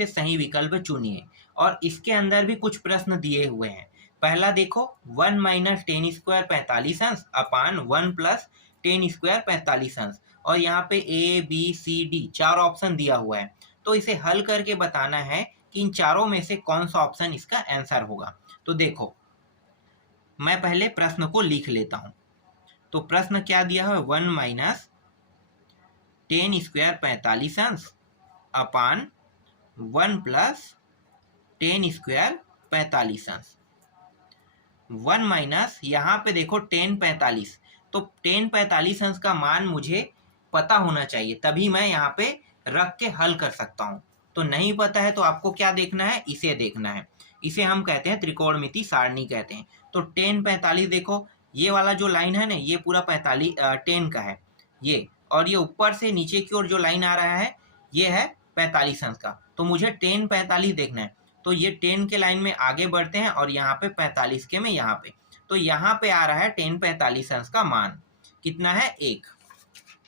से सही विकल्प चुनिए। और इसके अंदर भी कुछ प्रश्न दिए हुए हैं। पहला देखो, 1 माइनस टेन स्क्वायर 45 अंश अपान 1 प्लस टेन स्क्वायर 45 अंश, और यहाँ पे A B C D 4 option दिया हुआ है। तो इसे हल करके बताना है कि इन चारों में से कौन सा ऑप्शन इसका आंसर होगा। तो देखो, मैं पहले प्रश्न को लिख लेता हूं। तो प्रश्न क्या दिया है, 1 माइनस टेन स्क्वायर 45 अंश अपान 1 प्लस टेन स्क्वायर 45 अंश। 1 माइनस, यहाँ पे देखो 10 45, तो 10 45 अंश का मान मुझे पता होना चाहिए, तभी मैं यहाँ पे रख के हल कर सकता हूँ। तो नहीं पता है तो आपको क्या देखना है, इसे देखना है। इसे हम कहते हैं त्रिकोणमिति सारणी कहते हैं। तो 10 45 देखो, ये वाला जो लाइन है ना, ये पूरा 45 10 का है ये, और ये ऊपर से नीचे की ओर जो लाइन आ रहा है ये है 45 अंश का। तो मुझे 10 45 देखना है। तो ये 10 के लाइन में आगे बढ़ते हैं और यहाँ पे 45 के में यहाँ पे, तो यहाँ पे आ रहा है 10 45 अंश का मान कितना है, 1।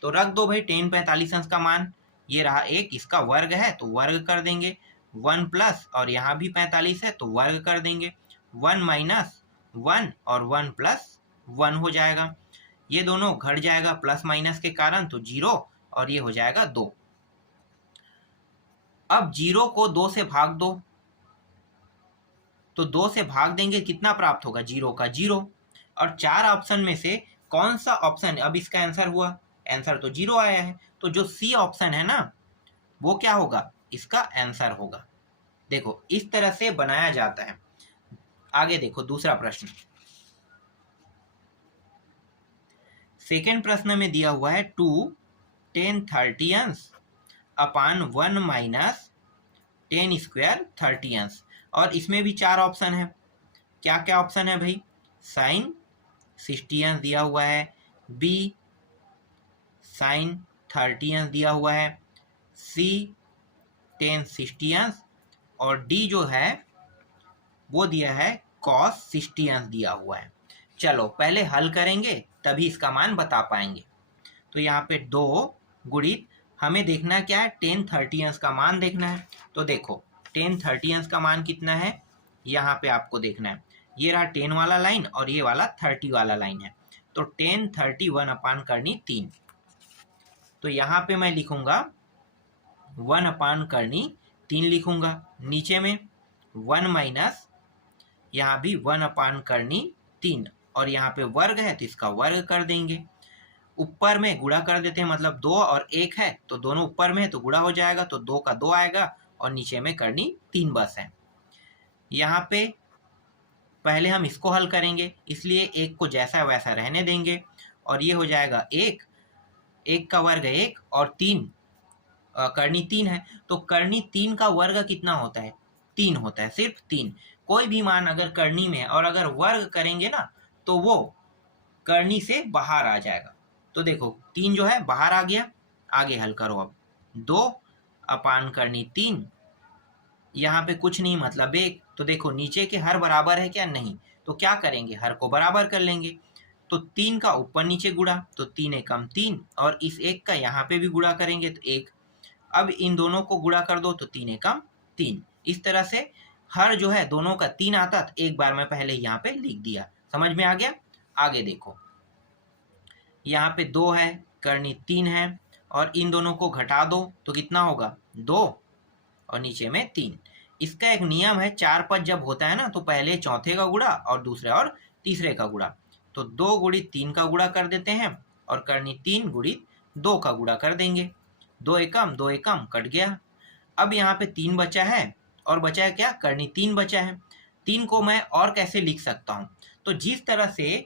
तो रख दो भाई 10 45 अंश का मान, ये रहा 1, इसका वर्ग है तो वर्ग कर देंगे। 1 प्लस, और यहाँ भी 45 है तो वर्ग कर देंगे। 1 माइनस 1 और 1 प्लस 1 हो जाएगा, ये दोनों घट जाएगा प्लस माइनस के कारण, तो 0, और ये हो जाएगा 2। अब 0 को 2 से भाग दो, तो 2 से भाग देंगे, कितना प्राप्त होगा, 0 का 0। और 4 ऑप्शन में से कौन सा ऑप्शन अब इसका आंसर हुआ, आंसर तो 0 आया है। तो जो सी ऑप्शन है ना, वो क्या होगा, इसका आंसर होगा। देखो इस तरह से बनाया जाता है। आगे देखो दूसरा प्रश्न। सेकेंड प्रश्न में दिया हुआ है 2 10 30 अंश अपान 1 माइनस 10 स्क्वायर 30 अंश, और इसमें भी 4 ऑप्शन है। क्या क्या ऑप्शन है भाई, साइन 60 अंश दिया हुआ है, बी साइन 30 अंश दिया हुआ है, सी 10 60 अंश, और डी जो है वो दिया है कॉस 60 अंश दिया हुआ है। चलो पहले हल करेंगे तभी इसका मान बता पाएंगे। तो यहाँ पे 2 गुणित, हमें देखना क्या है, 10 30 अंश का मान देखना है। तो देखो 10 30 अंश का मान कितना है, यहाँ पे आपको देखना है, ये रहा 10 वाला लाइन और ये वाला 30 वाला लाइन है। तो 10 30 1 अपान करनी 3, तो यहाँ पे मैं लिखूंगा 1 अपान करनी 3 लिखूंगा। नीचे में 1 माइनस, यहाँ भी 1 अपान करनी 3, और यहाँ पे वर्ग है तो इसका वर्ग कर देंगे। ऊपर में गुणा कर देते हैं, मतलब 2 और 1 है तो दोनों ऊपर में है तो गुणा हो जाएगा, तो 2 का 2 आएगा, और नीचे में करनी 3 बस है। यहाँ पे पहले हम इसको हल करेंगे, इसलिए 1 को जैसा वैसा रहने देंगे, और ये हो जाएगा 1, 1 का वर्ग 1 और 3 करनी 3 है, तो करनी 3 का वर्ग कितना होता है, 3 होता है, सिर्फ 3। कोई भी मान अगर करनी में और अगर वर्ग करेंगे ना तो वो करनी से बाहर आ जाएगा। तो देखो 3 जो है बाहर आ गया, आगे हल करो। अब 2 अपान करनी 3, यहाँ पे कुछ नहीं मतलब 1, तो देखो नीचे के हर बराबर है क्या, नहीं, तो क्या करेंगे, हर को बराबर कर लेंगे। तो 3 का ऊपर नीचे गुणा, तो 3 एकम 3, और इस 1 का यहाँ पे भी गुणा करेंगे तो 1। अब इन दोनों को गुणा कर दो तो 3 एकम 3। इस तरह से हर जो है दोनों का 3 आता, तो एक बार मैं पहले यहाँ पे लिख दिया, समझ में आ गया। आगे देखो, यहाँ पे 2 है, करनी 3 है, और इन दोनों को घटा दो तो कितना होगा, 2, और नीचे में 3। इसका एक नियम है, 4 पद जब होता है ना तो पहले चौथे का गुणा और दूसरे और तीसरे का गुणा। तो 2 गुणित 3 का गुणा कर देते हैं, और करनी 3 गुणित 2 का गुणा कर देंगे। 2 एकम कट गया। अब यहाँ पे 3 बचा है, और बचा है क्या, करनी 3 बचा है। 3 को मैं और कैसे लिख सकता हूँ, तो जिस तरह से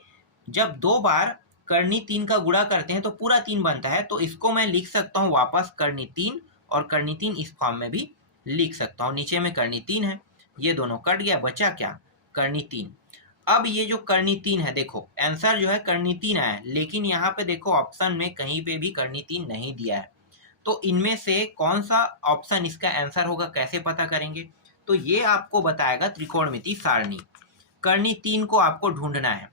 जब 2 बार करनी 3 का गुणा करते हैं तो पूरा 3 बनता है, तो इसको मैं लिख सकता हूँ वापस करनी 3, और करनी 3 इस फॉर्म में भी लिख सकता हूँ। नीचे में करनी 3 है, ये दोनों कट गया, बचा क्या, करनी 3। अब ये जो करनी 3 है, देखो आंसर जो है करनी 3 आया, लेकिन यहाँ पे देखो ऑप्शन में कहीं पे भी करनी 3 नहीं दिया है। तो इनमें से कौन सा ऑप्शन इसका आंसर होगा, कैसे पता करेंगे, तो ये आपको बताएगा त्रिकोणमिति सारणी। करनी 3 को आपको ढूंढना है।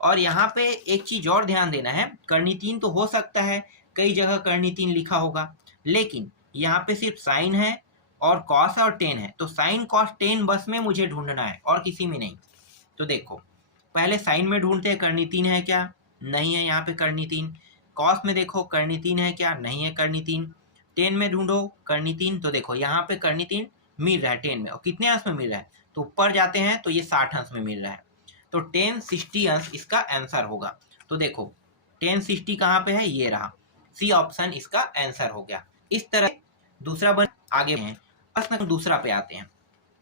और यहाँ पे एक चीज और ध्यान देना है, करनी 3 तो हो सकता है कई जगह करनी 3 लिखा होगा, लेकिन यहाँ पे सिर्फ साइन है और कॉस और टेन है, तो साइन कॉस टेन बस में मुझे ढूंढना है और किसी में नहीं। तो देखो पहले साइन में ढूंढते हैं, करनी 3 है क्या, नहीं है यहाँ पे करनी 3। कॉस में देखो करनी 3 है क्या, नहीं है करनी 3। टेन में ढूंढो करनी 3, तो देखो यहाँ पे करनी 3 मिल रहा है टेन में, और कितने अंश में मिल रहा है, तो ऊपर जाते हैं तो ये 60 अंश में मिल रहा है, तो 10 60 अंश इसका आंसर होगा। तो देखो 10 60 कहाँ पे है, ये रहा, सी ऑप्शन इसका आंसर हो गया। इस तरह दूसरा बन आगे हैं। प्रश्न दूसरा पे आते हैं।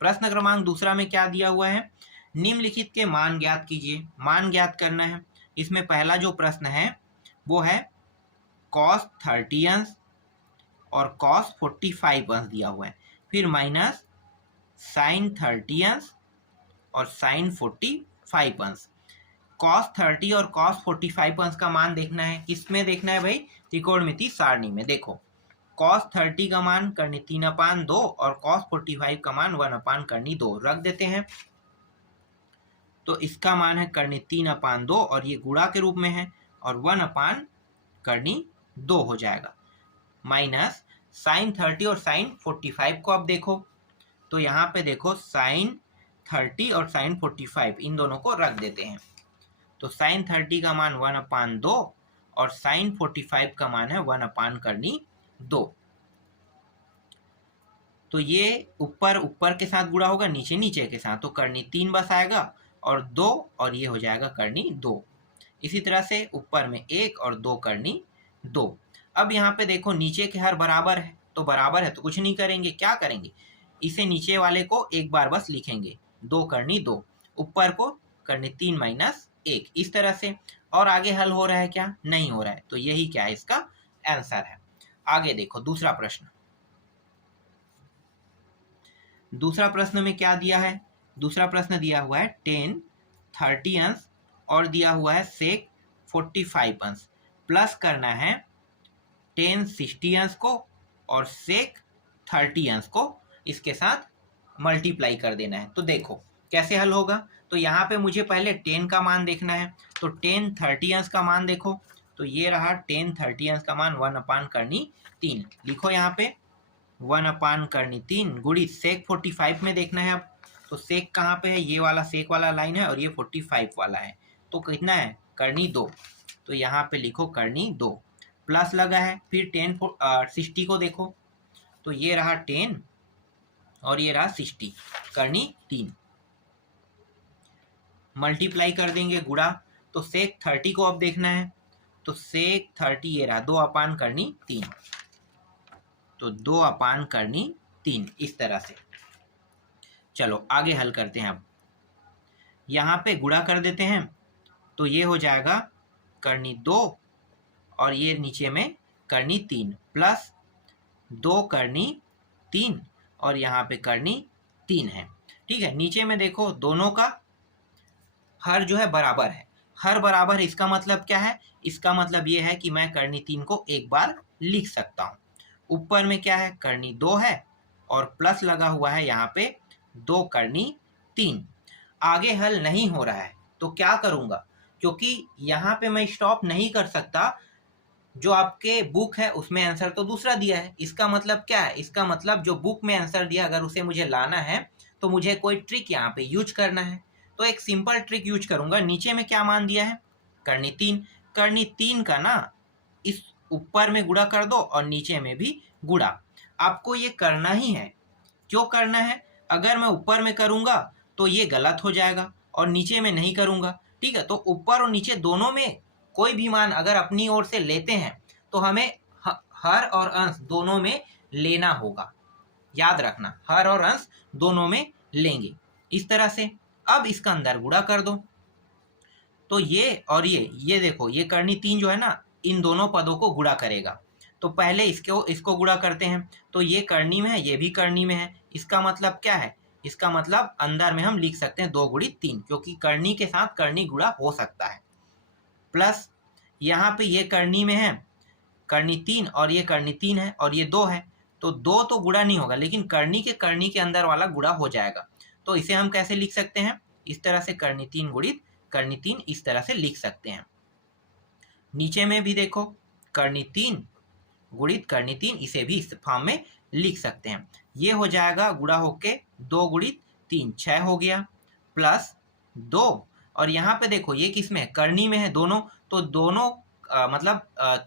प्रश्न क्रमांक दूसरा में क्या दिया हुआ है, निम्नलिखित के मान ज्ञात कीजिए। मान ज्ञात करना है। इसमें पहला जो प्रश्न है वो है cos 30 अंश और cos 45 अंश दिया हुआ है, फिर माइनस sin 30 अंश और sin 45 अंश। cos 30 और cos 45 अंश का मान देखना है। किसमें देखना है भाई, त्रिकोणमिति सारणी में। देखो cos 30 का मान करनी 3/2 और cos 45 का मान 1/2 रख देते हैं। तो इसका मान है करनी 3/2 और ये गुणा के रूप में है, और 1/2 हो जाएगा। माइनस साइन 30 और साइन 45 को अब देखो, तो यहाँ पे देखो साइन 30 और साइन 45 इन दोनों को रख देते हैं। तो साइन 30 का मान 1/2 और साइन 45 का मान है 1/2। तो ये ऊपर ऊपर के साथ गुणा होगा, नीचे नीचे के साथ, तो करनी 3 बस आएगा और 2, और ये हो जाएगा करनी 2। इसी तरह से ऊपर में 1 और 2 करनी 2। अब यहाँ पे देखो नीचे के हर बराबर है, तो बराबर है तो कुछ नहीं करेंगे, क्या करेंगे, इसे नीचे वाले को एक बार बस लिखेंगे, 2 करनी 2, ऊपर को करनी 3 माइनस 1, इस तरह से। और आगे हल हो रहा है क्या, नहीं हो रहा है, तो यही क्या है इसका आंसर है। आगे देखो दूसरा प्रश्न। दूसरा प्रश्न में क्या दिया है, दूसरा प्रश्न दिया हुआ है 10 30 अंश और दिया हुआ है sec 45 अंश, प्लस करना है 10 60 अंश को और sec 30 अंश को इसके साथ मल्टीप्लाई कर देना है। तो देखो कैसे हल होगा, तो यहाँ पे मुझे पहले 10 का मान देखना है, तो 10 30 अंश का मान देखो, तो ये रहा 10 30 अंश का मान 1/3 लिखो यहाँ पे 1/3 गुड़ी sec 45 में देखना है। अब तो sec कहाँ पे है, ये वाला sec वाला लाइन है और ये 45 वाला है, तो कितना है करनी 2, तो यहाँ पे लिखो करनी 2, प्लस लगा है, फिर 10 60 को देखो, तो ये रहा 10 और ये रहा 60 करनी 3, मल्टीप्लाई कर देंगे गुणा, तो sec 30 को अब देखना है, तो sec 30 ये रहा 2/3, तो 2/3 इस तरह से। चलो आगे हल करते हैं। अब यहाँ पे गुणा कर देते हैं, तो ये हो जाएगा करनी 2 और ये नीचे में करनी 3 प्लस 2 करनी 3 और यहाँ पे करनी 3 है। ठीक है, नीचे में देखो दोनों का हर जो है बराबर है, हर बराबर है, इसका मतलब क्या है, इसका मतलब ये है कि मैं करनी 3 को एक बार लिख सकता हूँ। ऊपर में क्या है करनी 2 है और प्लस लगा हुआ है यहाँ पे 2 करनी 3। आगे हल नहीं हो रहा है तो क्या करूँगा, क्योंकि यहाँ पे मैं स्टॉप नहीं कर सकता, जो आपके बुक है उसमें आंसर तो दूसरा दिया है, इसका मतलब क्या है, इसका मतलब जो बुक में आंसर दिया अगर उसे मुझे लाना है तो मुझे कोई ट्रिक यहाँ पे यूज करना है। तो एक सिंपल ट्रिक यूज करूँगा। नीचे में क्या मान दिया है करनी 3, करनी 3 का ना इस ऊपर में गुणा कर दो और नीचे में भी गुणा। आपको ये करना ही है। क्यों करना है, अगर मैं ऊपर में करूँगा तो ये गलत हो जाएगा और नीचे में नहीं करूँगा। ठीक है, तो ऊपर और नीचे दोनों में कोई भी मान अगर अपनी ओर से लेते हैं तो हमें हर और अंश दोनों में लेना होगा। याद रखना, हर और अंश दोनों में लेंगे इस तरह से। अब इसका अंदर गुणा कर दो, तो ये और ये देखो ये करनी 3 जो है ना इन दोनों पदों को गुणा करेगा। तो पहले इसको गुणा करते हैं, तो ये करनी में है ये भी करनी में है। इसका मतलब क्या है, इसका मतलब अंदर में हम लिख सकते हैं 2 गुणी 3, क्योंकि करनी के साथ करनी गुणा हो सकता है। प्लस यहाँ पे ये करनी में है करनी 3 और ये करनी 3 है और ये 2 है, तो 2 तो गुणा नहीं होगा लेकिन करनी के अंदर वाला गुणा हो जाएगा। तो इसे हम कैसे लिख सकते हैं, इस तरह से करनी 3 गुणित करनी 3 इस तरह से लिख सकते हैं। नीचे में भी देखो करनी 3 गुणित करनी 3, इसे भी इस फॉर्म में लिख सकते हैं। ये हो जाएगा गुणा होके 2 गुणित 3 6 हो गया, प्लस 2, और यहाँ पे देखो ये किस में है, करनी में है दोनों, तो दोनों मतलब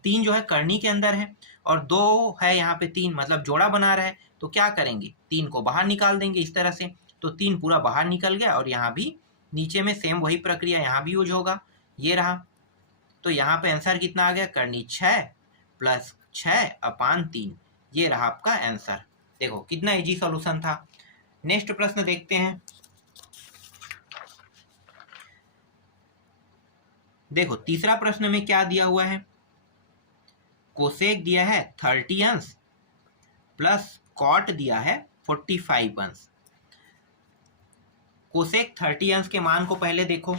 3 जो है करनी के अंदर है और 2 है यहाँ पे 3, मतलब जोड़ा बना रहा है। तो क्या करेंगे, 3 को बाहर निकाल देंगे इस तरह से, तो 3 पूरा बाहर निकल गया और यहाँ भी नीचे में सेम वही प्रक्रिया यहाँ भी यूज होगा, ये रहा। तो यहाँ पे आंसर कितना आ गया, करनी 6 प्लस 6/3, ये रहा आपका आंसर। देखो कितना इजी सॉल्यूशन था। नेक्स्ट प्रश्न देखते हैं। देखो तीसरा प्रश्न में क्या दिया हुआ है, कोसेक दिया है 30 अंश प्लस कॉट दिया है 45 अंश। कोसेक 30 अंश के मान को पहले देखो,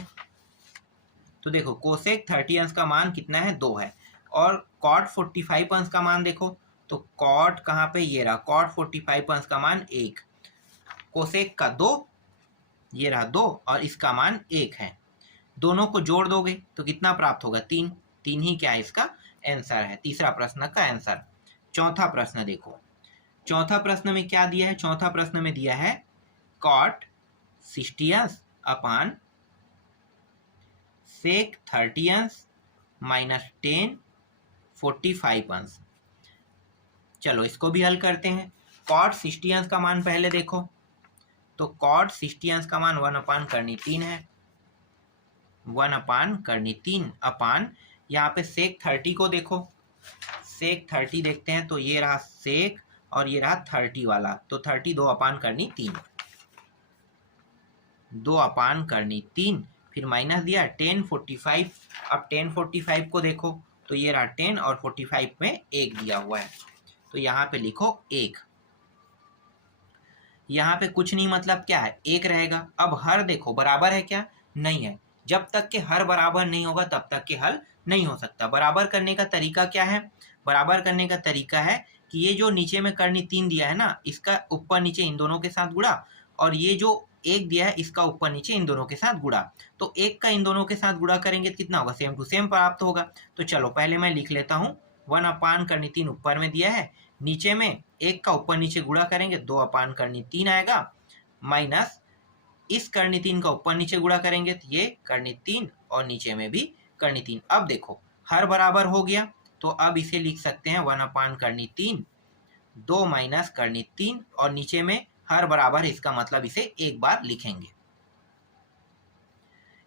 तो देखो कोसेक 30 अंश का मान कितना है, 2 है, और कॉट 45 अंश का मान देखो, तो कॉट कहाँ पे, ये रहा, कॉट 45 अंश का मान 1, कोसेक का 2, ये रहा 2, और इसका मान 1 है। दोनों को जोड़ दोगे तो कितना प्राप्त होगा, 3। 3 ही क्या है इसका आंसर है, तीसरा प्रश्न का आंसर। चौथा प्रश्न देखो, चौथा प्रश्न में क्या दिया है, चौथा प्रश्न में दिया है कॉट 60 अंश अपान सेक 30 अंश माइनस 10 45 अंश। चलो इसको भी हल करते हैं। कॉट 60 अंश का मान पहले देखो, तो कॉट 60 अंश का मान 1/3 है, 1/3 अपान, यहाँ पे सेक 30 को देखो, सेक 30 देखते हैं, तो ये रहा सेक और ये रहा 30 वाला, तो 30 2/3, 2/3, फिर माइनस दिया 10 45। अब 10 45 को देखो, तो ये रहा 10 और 45 में 1 दिया हुआ है, तो यहाँ पे लिखो 1। यहाँ पे कुछ नहीं, मतलब क्या है, 1 रहेगा। अब हर देखो बराबर है क्या, नहीं है। जब तक के हर बराबर नहीं होगा तब तक के हल नहीं हो सकता। बराबर करने का तरीका क्या है, बराबर करने का तरीका है कि ये जो नीचे में करनी 3 दिया है ना, इसका ऊपर नीचे इन दोनों के साथ गुणा, और ये जो 1 दिया है इसका ऊपर नीचे इन दोनों के साथ गुणा। तो 1 का इन दोनों के साथ गुणा करेंगे तो कितना होगा, सेम टू सेम प्राप्त होगा। तो चलो पहले मैं लिख लेता हूँ, 1/3 ऊपर में दिया है, नीचे में 1 का ऊपर नीचे गुणा करेंगे 2/3 आएगा, माइनस इस करनी 3 का ऊपर नीचे गुणा करेंगे तो ये करनी 3 और नीचे में भी करनी 3। अब देखो हर बराबर हो गया, तो अब इसे लिख सकते हैं 1/3, 2 माइनस करनी 3, और नीचे में हर बराबर है, इसका मतलब इसे एक बार लिखेंगे।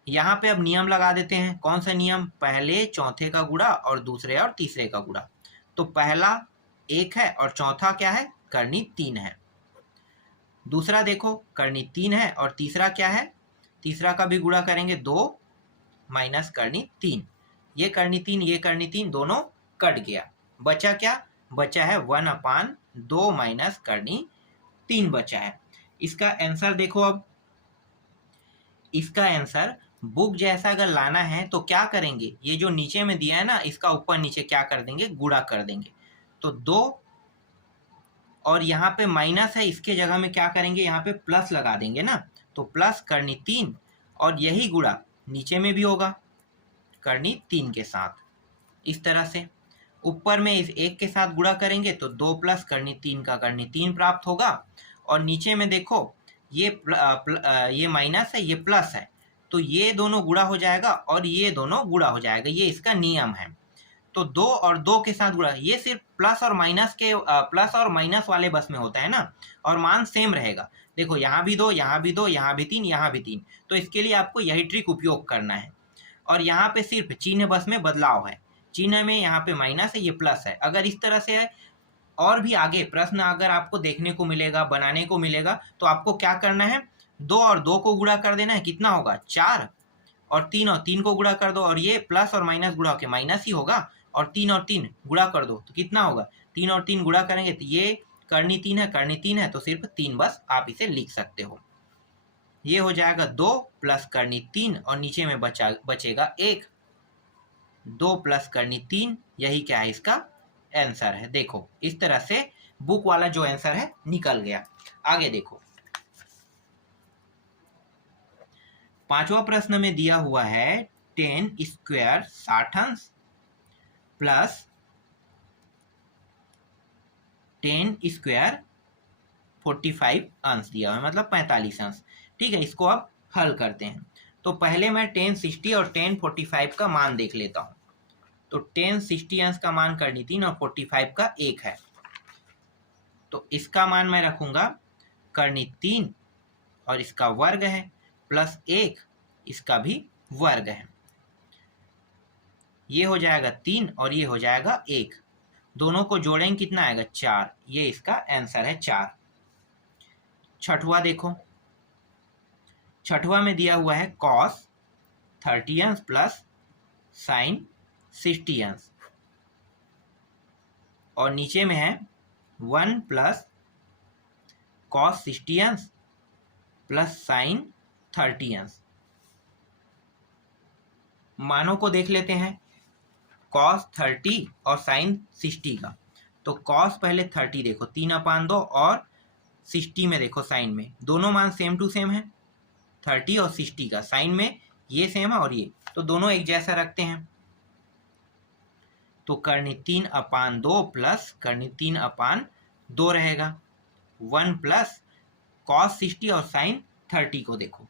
यहाँ पे अब नियम लगा देते हैं। कौन सा नियम, पहले चौथे का गुणा और दूसरे और तीसरे का गुणा। तो पहला 1 है और चौथा क्या है, करनी 3 है। दूसरा देखो करनी 3 है और तीसरा क्या है, तीसरा का भी गुणा करेंगे 2 माइनस करनी 3, ये करनी 3 ये करनी 3 दोनों कट गया, बचा क्या, बचा है 1/2 माइनस करनी 3 बचा है। इसका आंसर देखो, अब इसका आंसर बुक जैसा अगर लाना है तो क्या करेंगे, ये जो नीचे में दिया है ना, इसका ऊपर नीचे क्या कर देंगे, गुणा कर देंगे। तो 2 और यहाँ पे माइनस है, इसके जगह में क्या करेंगे, यहाँ पे प्लस लगा देंगे ना, तो प्लस करनी 3, और यही गुणा नीचे में भी होगा करनी 3 के साथ। इस तरह से ऊपर में इस 1 के साथ गुणा करेंगे तो 2 प्लस करनी 3 का करनी 3 प्राप्त होगा, और नीचे में देखो ये माइनस है ये प्लस है, तो ये दोनों गुणा हो जाएगा और ये दोनों गुणा हो जाएगा, ये इसका नियम है। तो 2 और 2 के साथ गुणा, ये सिर्फ प्लस और माइनस के प्लस और माइनस वाले बस में होता है ना, और मान सेम रहेगा। देखो यहाँ भी 2 यहाँ भी 2 यहाँ भी 3 यहाँ भी 3, तो इसके लिए आपको यही ट्रिक उपयोग करना है। और यहाँ पे सिर्फ चिन्ह बस में बदलाव है, चिन्ह में यहाँ पे माइनस है ये प्लस है। अगर इस तरह से है और भी आगे प्रश्न अगर आपको देखने को मिलेगा, बनाने को मिलेगा, तो आपको क्या करना है, 2 और 2 को गुणा कर देना है, कितना होगा 4, और 3 को गुणा कर दो, और ये प्लस और माइनस गुणा होकर माइनस ही होगा, और 3 गुणा कर दो तो कितना होगा, 3 और 3 गुणा करेंगे तो ये करनी 3 है, तो सिर्फ 3 बस आप इसे लिख सकते हो। ये हो जाएगा 2 प्लस करनी 3 और नीचे में बचेगा 1, 2 प्लस करनी 3, यही क्या है इसका आंसर है। देखो इस तरह से बुक वाला जो आंसर है निकल गया। आगे देखो, पांचवा प्रश्न में दिया हुआ है 10 स्क्वायर 60 अंश प्लस 10² 45 अंश दिया हुआ है, मतलब 45 अंश। ठीक है, इसको अब हल करते हैं। तो पहले मैं 1060 और 1045 का मान देख लेता हूँ। तो 1060 अंश का मान करनी 3 और 45 का 1 है, तो इसका मान मैं रखूंगा करनी 3 और इसका वर्ग है प्लस 1 इसका भी वर्ग है। ये हो जाएगा 3 और ये हो जाएगा 1, दोनों को जोड़ेंगे कितना आएगा 4। ये इसका आंसर है 4। छठवां देखो, छठवां में दिया हुआ है cos 30 अंश प्लस sin 60 अंश, और नीचे में है 1 प्लस cos 60 अंश प्लस sin 30 अंश। मानों को देख लेते हैं, cos 30 और sin 60 का। तो cos पहले 30 देखो 3/2 और 60 में देखो sin में, दोनों मान सेम टू सेम है, 30 और 60 का। sin में ये सेम है और ये, तो दोनों एक जैसा रखते हैं। तो करनी 3/2 प्लस करनी 3/2 रहेगा। 1 प्लस cos 60 और sin 30 को देखो,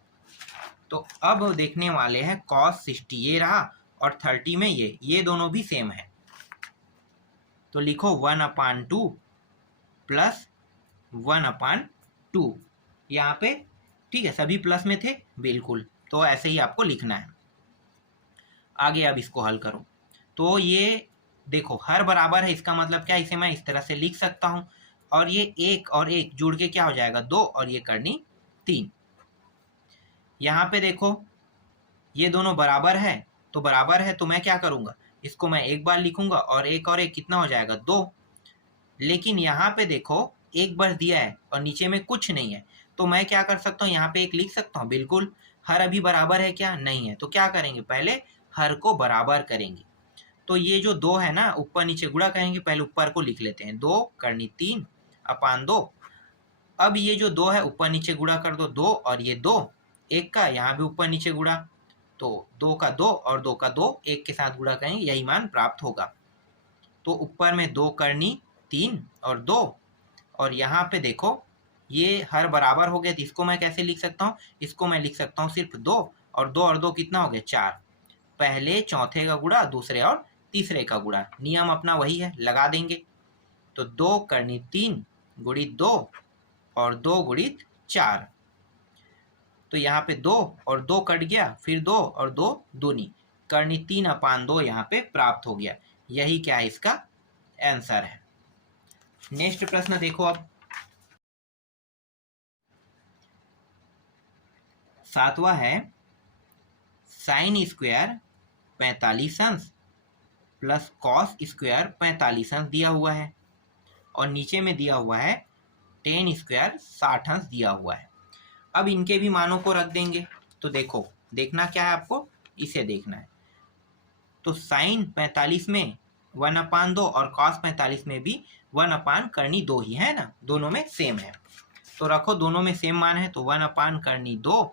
तो अब देखने वाले हैं cos 60 ये रहा और 30 में ये दोनों भी सेम है। तो लिखो 1/2 प्लस 1/2 यहाँ पे। ठीक है, सभी प्लस में थे बिल्कुल, तो ऐसे ही आपको लिखना है। आगे अब इसको हल करो। तो ये देखो हर बराबर है, इसका मतलब क्या, इसे मैं इस तरह से लिख सकता हूं, और ये 1 और 1 जुड़ के क्या हो जाएगा 2 और ये करनी 3। यहाँ पे देखो ये दोनों बराबर है, तो बराबर है तो मैं क्या करूंगा, इसको मैं एक बार लिखूंगा और एक कितना हो जाएगा 2। लेकिन यहाँ पे देखो एक बार दिया है और नीचे में कुछ नहीं है, तो मैं क्या कर सकता हूँ, यहाँ पे 1 लिख सकता हूँ। बिल्कुल, हर अभी बराबर है क्या, नहीं है, तो क्या करेंगे, पहले हर को बराबर करेंगे। तो ये जो 2 है ना, ऊपर नीचे गुणा करेंगे, पहले ऊपर को लिख लेते हैं, 2 करनी 3/2। अब ये जो 2 है ऊपर नीचे गुणा कर दो, 2 और ये 2, 1 का यहाँ भी ऊपर नीचे गुणा, तो 2 का 2 और 2 का 2 1 के साथ गुणा करेंगे, यही मान प्राप्त होगा। तो ऊपर में 2 करनी 3 और 2, और यहाँ पे देखो ये हर बराबर हो गया, तो इसको मैं कैसे लिख सकता हूँ, इसको मैं लिख सकता हूँ सिर्फ 2 और 2 कितना हो गया 4। पहले चौथे का गुणा, दूसरे और तीसरे का गुणा, नियम अपना वही है, लगा देंगे। तो 2 करनी 3 गुणित 2 और 2 गुणित 4, तो यहाँ पे 2 और 2 कट गया, फिर 2 और 2 दूनी, करनी 3/2 यहाँ पे प्राप्त हो गया। यही क्या है, इसका आंसर है। नेक्स्ट प्रश्न देखो, अब 7वां है sin स्क्वायर 45 अंश प्लस cos स्क्वायर 45 अंश दिया हुआ है, और नीचे में दिया हुआ है tan स्क्वायर 60 अंश दिया हुआ है। अब इनके भी मानों को रख देंगे। तो देखो, देखना क्या है आपको, इसे देखना है। तो sin 45 में 1/2 और cos 45 में भी 1/2 ही है ना, दोनों में सेम है। तो रखो दोनों में सेम मान है, तो 1/2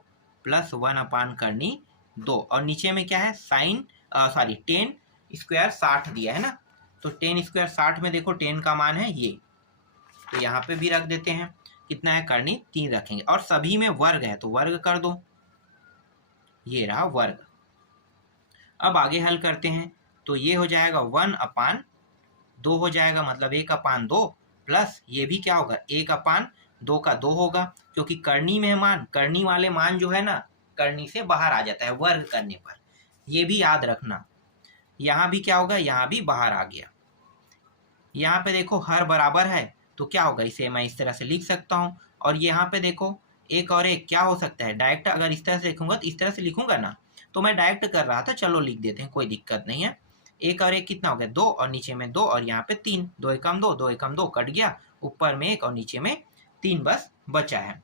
प्लस 1/2, और नीचे में क्या है tan स्क्वायर 60 दिया है ना, तो tan स्क्वायर 60 में देखो tan का मान है ये, तो यहाँ पे भी रख देते हैं। कितना है, करनी 3 रखेंगे, और सभी में वर्ग है तो वर्ग कर दो, ये रहा वर्ग। अब आगे हल करते हैं, तो ये हो जाएगा 1/2 हो जाएगा, मतलब 1/2 प्लस ये भी क्या होगा 1/2 का 2 होगा, क्योंकि करनी में मान, करनी वाले मान जो है ना करनी से बाहर आ जाता है वर्ग करने पर, ये भी याद रखना। यहाँ भी क्या होगा, यहाँ भी बाहर आ गया। यहाँ पे देखो हर बराबर है, तो क्या होगा, इसे मैं इस तरह से लिख सकता हूँ। और यहाँ पे देखो 1 और 1 क्या हो सकता है, डायरेक्ट अगर इस तरह से लिखूंगा तो इस तरह से लिखूंगा ना, तो मैं डायरेक्ट कर रहा था, चलो लिख देते हैं, कोई दिक्कत नहीं है। 1 और 1 कितना हो गया 2, और नीचे में 2 और यहाँ पे 3, 2 एकम 2, 2 एकम 2 कट गया, ऊपर में 1 और नीचे में 3 बस बचा है।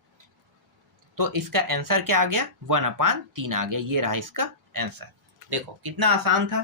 तो इसका आंसर क्या आ गया, 1/3 आ गया, ये रहा इसका आंसर। देखो कितना आसान था।